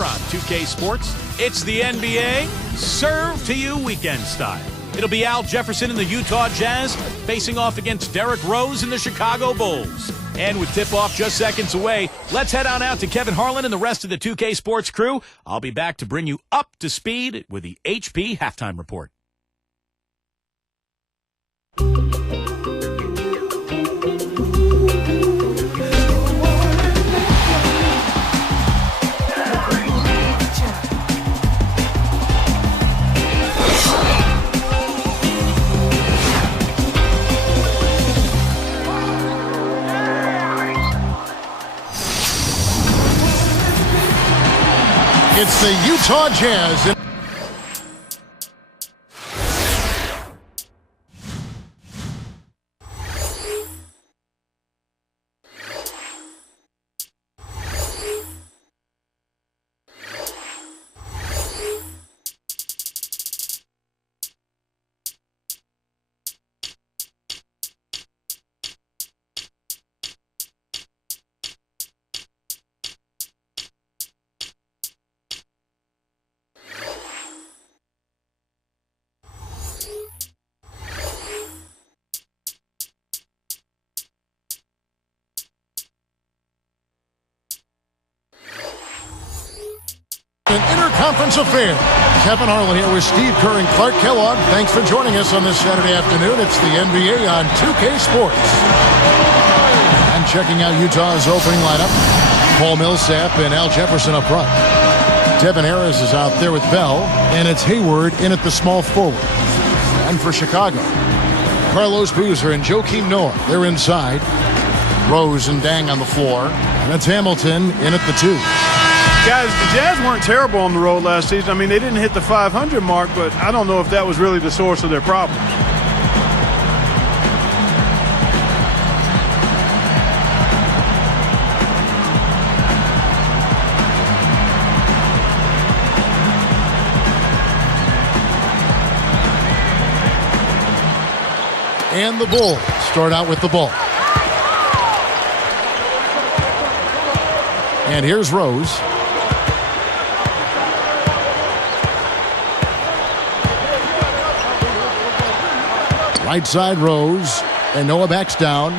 On 2K Sports, it's the NBA, served to you weekend style. It'll be Al Jefferson and the Utah Jazz facing off against Derrick Rose and the Chicago Bulls. And with tip-off just seconds away, let's head on out to Kevin Harlan and the rest of the 2K Sports crew. I'll be back to bring you up to speed with the HP Halftime Report. It's the Utah Jazz. An interconference affair. Kevin Harlan here with Steve Kerr and Clark Kellogg. Thanks for joining us on this Saturday afternoon. It's the NBA on 2K Sports. And checking out Utah's opening lineup. Paul Millsap and Al Jefferson up front. Devin Harris is out there with Bell. And it's Hayward in at the small forward. And for Chicago, Carlos Boozer and Joakim Noah. They're inside. Rose and Dang on the floor. And it's Hamilton in at the 2. Guys, the Jazz weren't terrible on the road last season. I mean, they didn't hit the 500 mark, but I don't know if that was really the source of their problem. And the Bulls start out with the ball. And here's Rose. Right side Rose. And Noah backs down.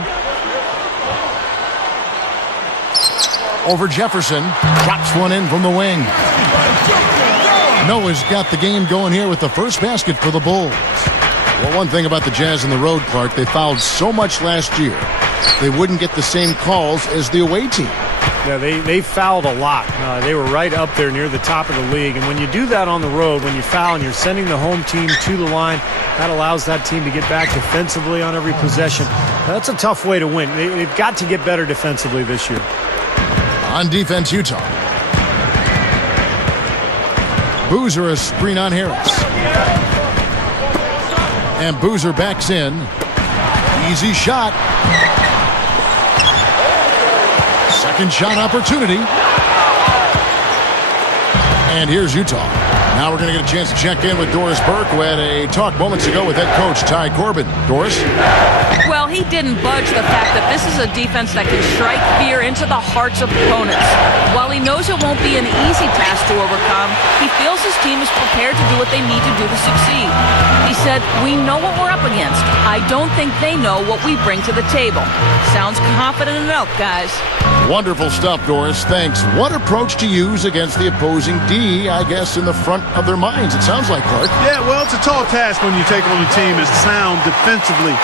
Over Jefferson. Drops one in from the wing. Noah's got the game going here with the first basket for the Bulls. Well, one thing about the Jazz on the road, Clark, they fouled so much last year, they wouldn't get the same calls as the away team. Yeah, they fouled a lot. They were right up there near the top of the league. And when you do that on the road, when you foul and you're sending the home team to the line, that allows that team to get back defensively on every possession. That's a tough way to win. They've got to get better defensively this year. On defense, Utah. Boozer a screen on Harris. And Boozer backs in. Easy shot. Second shot opportunity. And here's Utah. Now we're going to get a chance to check in with Doris Burke, who had a talk moments ago with head coach Ty Corbin. Doris? Well, he didn't budge the fact that this is a defense that can strike fear into the hearts of opponents. While he knows it won't be an easy task to overcome, he feels his team is prepared to do what they need to do to succeed. He said, "We know what we're up against. I don't think they know what we bring to the table." Sounds confident enough, guys. Wonderful stuff, Doris. Thanks. What approach to use against the opposing D, I guess, in the front of their minds, it sounds like, Clark. Yeah, well, it's a tall task when you take on a team as sound defensively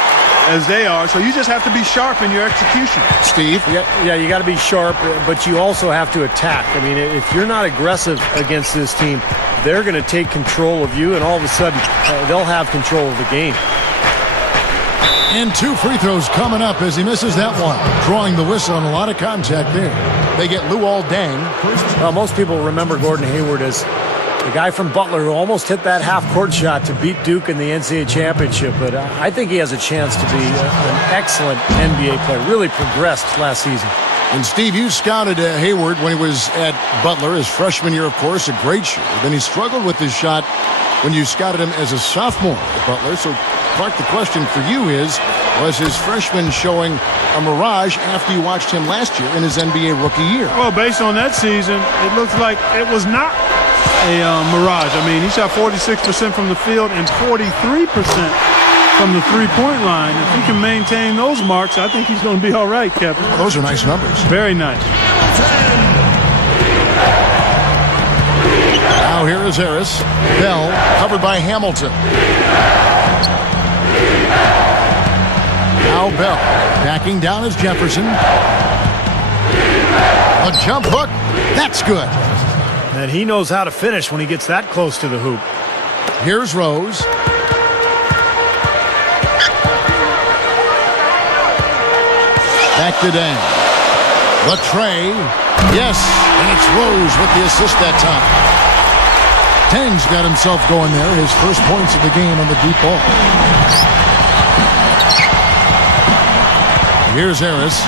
as they are, so you just have to be sharp in your execution. Steve? Yeah, you got to be sharp, but you also have to attack. I mean, if you're not aggressive against this team, they're going to take control of you, and all of a sudden, they'll have control of the game. And 2 free throws coming up as he misses that one. Drawing the whistle on a lot of contact there. They get Luol Deng. Well, most people remember Gordon Hayward as the guy from Butler who almost hit that half-court shot to beat Duke in the NCAA championship. But I think he has a chance to be an excellent NBA player. Really progressed last season. And Steve, you scouted Hayward when he was at Butler, his freshman year, of course, a great shooter. Then he struggled with his shot when you scouted him as a sophomore at Butler. So, Clark, the question for you is, Was his freshman showing a mirage after you watched him last year in his NBA rookie year? Well, based on that season, it looks like it was not a mirage. I mean, he shot 46% from the field and 43% from the three-point line. If he can maintain those marks, I think he's going to be all right, Kevin. Well, those are nice numbers. Very nice. Now here is Harris. Bell covered by Hamilton. Now Bell backing down is Jefferson. A jump hook. That's good. And he knows how to finish when he gets that close to the hoop. Here's Rose. Back to Dang. The tray. Yes, and it's Rose with the assist that time. Dang's got himself going there. His first points of the game on the deep ball. Here's Harris.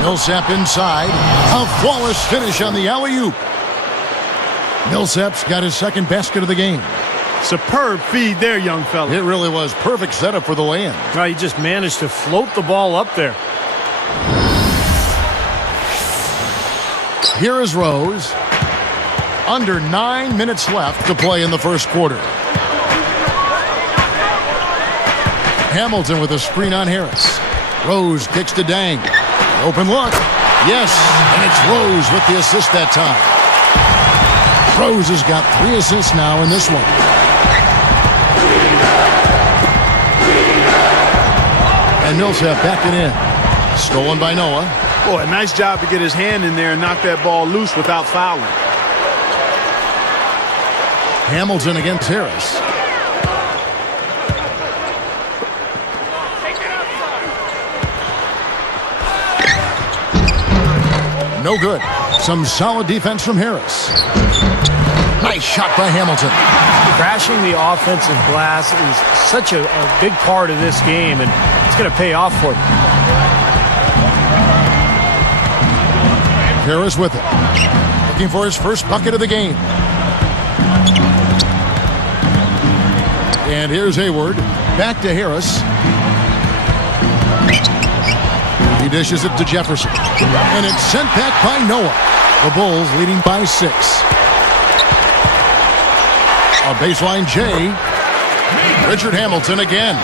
Millsap inside. A flawless finish on the alley-oop. Millsap's got his second basket of the game. Superb feed there, young fella. It really was. Perfect setup for the lay-in. Well, he just managed to float the ball up there. Here is Rose. Under 9 minutes left to play in the first quarter. Hamilton with a screen on Harris. Rose kicks to Dang. Open look. Yes, and it's Rose with the assist that time. Rose has got 3 assists now in this one. And Millsap back it in. Stolen by Noah. Boy, nice job to get his hand in there and knock that ball loose without fouling. Hamilton against Harris. No good. Some solid defense from Harris. Nice shot by Hamilton. Crashing the offensive glass is such a big part of this game, and it's going to pay off for them. Harris with it. Looking for his first bucket of the game. And here's Hayward. Back to Harris. He dishes it to Jefferson. And it's sent back by Noah. The Bulls leading by 6. A baseline J. Richard Hamilton again.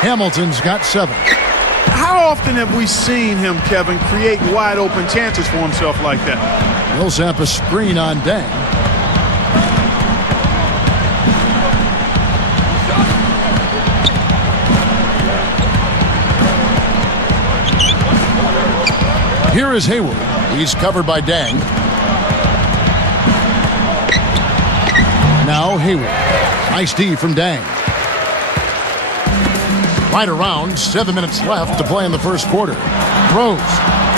Hamilton's got 7. How often have we seen him, Kevin, create wide open chances for himself like that? Millsap a screen on Dang. Here is Hayward. He's covered by Dang. Now Hayward. Nice D from Dang. Right around 7 minutes left to play in the first quarter. Rose.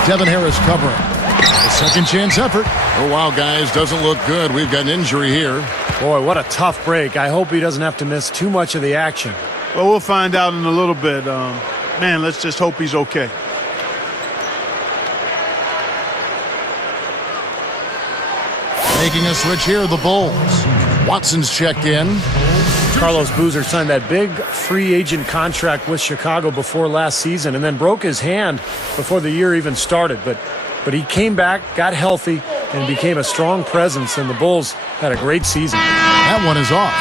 Devin Harris covering. A second chance effort. Oh, wow, guys. Doesn't look good. We've got an injury here. Boy, what a tough break. I hope he doesn't have to miss too much of the action. Well, we'll find out in a little bit. Man, let's just hope he's okay. Making a switch here, the Bulls. Watson's checked in. Carlos Boozer signed that big free agent contract with Chicago before last season and then broke his hand before the year even started. But he came back, got healthy, and became a strong presence, and the Bulls had a great season. That one is off.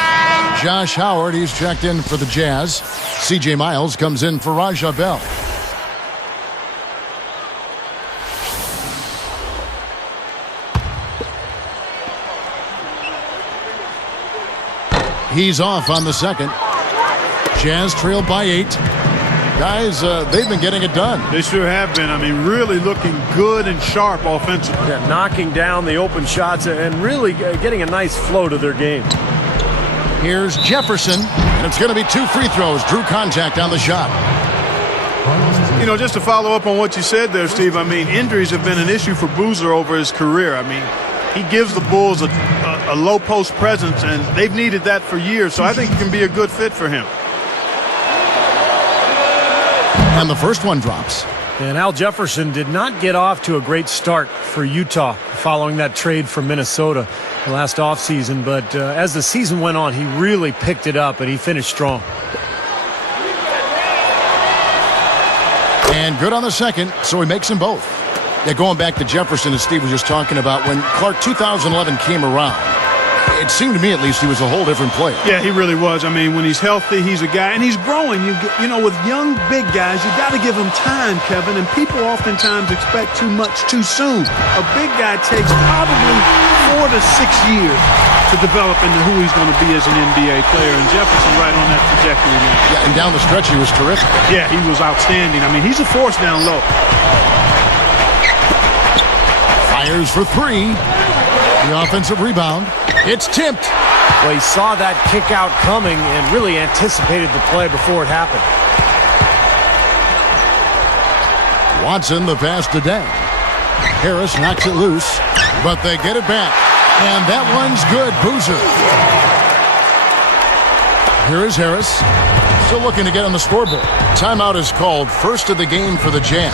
Josh Howard, he's checked in for the Jazz. C.J. Miles comes in for Raja Bell. He's off on the second. Jazz trailed by 8. Guys, they've been getting it done. They sure have been. I mean, really looking good and sharp offensively. Yeah, knocking down the open shots and really getting a nice flow to their game. Here's Jefferson, and it's going to be 2 free throws. Drew contact on the shot. You know, just to follow up on what you said there, Steve, I mean, injuries have been an issue for Boozer over his career. I mean, he gives the Bulls a low post presence, and they've needed that for years, so I think it can be a good fit for him. And the first one drops. And Al Jefferson did not get off to a great start for Utah following that trade from Minnesota last offseason. But as the season went on, he really picked it up, and he finished strong. And good on the second, so he makes them both. Yeah, going back to Jefferson, as Steve was just talking about, when Clark 2011 came around, it seemed to me at least he was a whole different player. Yeah, he really was. I mean, when he's healthy, he's a guy, and he's growing. You know, with young, big guys, you got to give them time, Kevin, and people oftentimes expect too much too soon. A big guy takes probably 4 to 6 years to develop into who he's going to be as an NBA player, and Jefferson right on that trajectory now. Yeah, and down the stretch, he was terrific. Yeah, he was outstanding. I mean, he's a force down low. Fires for three. The offensive rebound. It's tipped. Well, he saw that kick out coming and really anticipated the play before it happened. Watson the pass to Deng. Harris knocks it loose, but they get it back. And that one's good. Boozer. Here is Harris. Still looking to get on the scoreboard. Timeout is called, first of the game for the Jazz.